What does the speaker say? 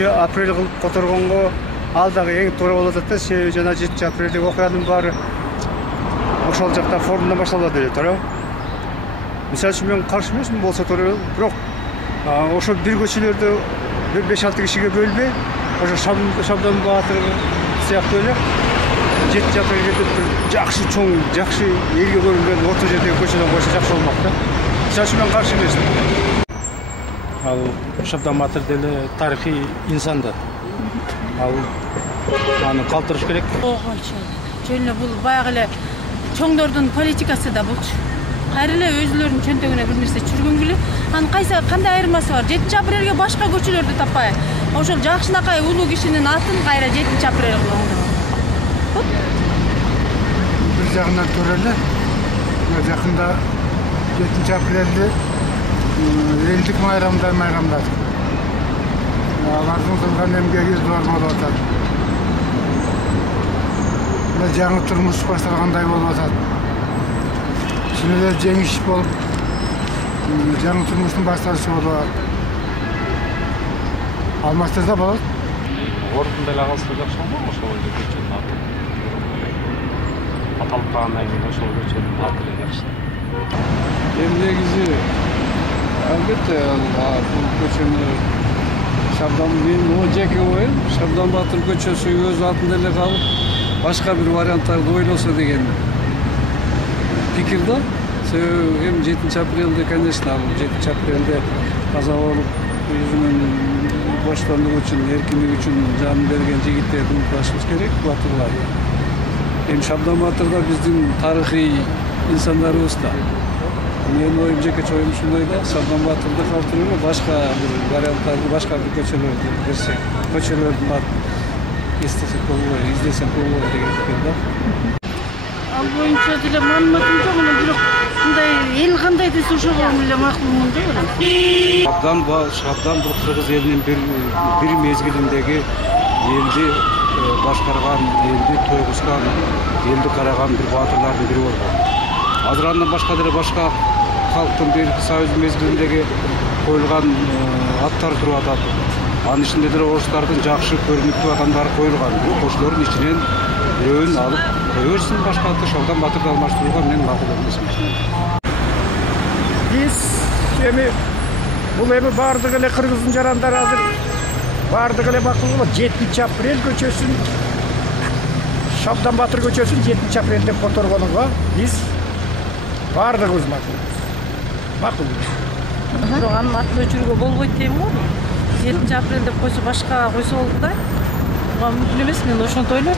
7 апрель кылып которгонго ал дагы эң туура болуп атат да. Себеби жана 7 апрелдеги окуянын баары ошол жакта форумдан башталат эле, туура. Мисалы үчүн мен каршы эмесмин болсо туура, бирок ошо бир көчөлөрдө 5-6 кишиге бөлбөй, ошо Шабдан Баатыр сыяктуу эле 7 апрелге бир жакшы чоң, жакшы элге көрүнгөн орто жердеги көчөдөн койсо жакшы болмок да. Мисалы үчүн мен каршы эмесмин. Ал Шабдан Баатыр деле тарыхый инсан да. Ал аны калтырыш керек. Жөн эле бул баягы эле чоңдордун политикасы да болчу. Кайра эле өзүлөрүнүн чөнтөгүнө бир нерсе чүргөнгүлө. Анын кандай айырмасы бар? 7 апрелге башка көчөлөрдү таппай, ошол жакшынакай улуу кишинин атын кайра 7 апрелге коюңдар. Бир жагынан туура эле. Жакында 7 апрелде элдик майрамдады. Алардын кылган эмгеги зор болуп атат. Жаңы турмуш башталгандай болуп атат. Чын эле жеңиш болуп, жаңы турмуштун башталышы болуп атат. Алмастырса болот. Ордунда эле калса жакшы болмок ошол көчөнүн аты. Аталып калгандан кийин ошол көчөнүн аты эле жакшы. Негизи албетте бул көчөнү Шабдан менин жеке оюм, Шабдан Баатыр көчөсү өз атында эле калып, башка бир варианттарды ойлосо деген пикир да. Себеби эми 7 апрелде, конечно, 7 апрелде каза болуп, өзүнүн боштондугу үчүн, эркиндиги үчүн жанын берген жигиттерди унутпашыбыз керек, батырлар. Эми Шабдан Баатыр да биздин тарыхый инсандарыбыз да. Менин оюм, жекече оюм ушундай да, Шабдан Баатырды калтырып, башка бир варианттарды, башка бир көчөлөрдү берсек, көчөлөрдүн атын издесек болбойбу деген пикир да. Ал боюнча деле маалыматым жок, бирок мындай эл кандай десе ошого эле макулмун деп ойлойм. Шабдан бул кыргыз элинин бир мезгилиндеги элди башкарган, элди тойгузган, элди караган бир баатырлардын бири болгон. Азыр андан башка деле башка халктын берки союз мезгилиндеги коюлган аттар туруп атат. Анын ичинде деле орустардын жакшы көрүнүктүү адамдары коюлган. Ошолордун ичинен бирөөнү алып кое берсин, башка атты Шабдан Баатырды алмаштырууга мен макул эмес. Биз бул баардык эле кыргыздын жарандары азыр баардык эле макул болот. 7 апрель көчөсүн, Шабдан Баатыр көчөсүн 7 апрелде которгонуга биз баардыгыбыз макул. Бирок анын атын өчүрүүгө болбойт дейм го. 7 апрель деп койсо башка койсо болду да. Буга мүмкүн эмес, мен ошентип ойлойм.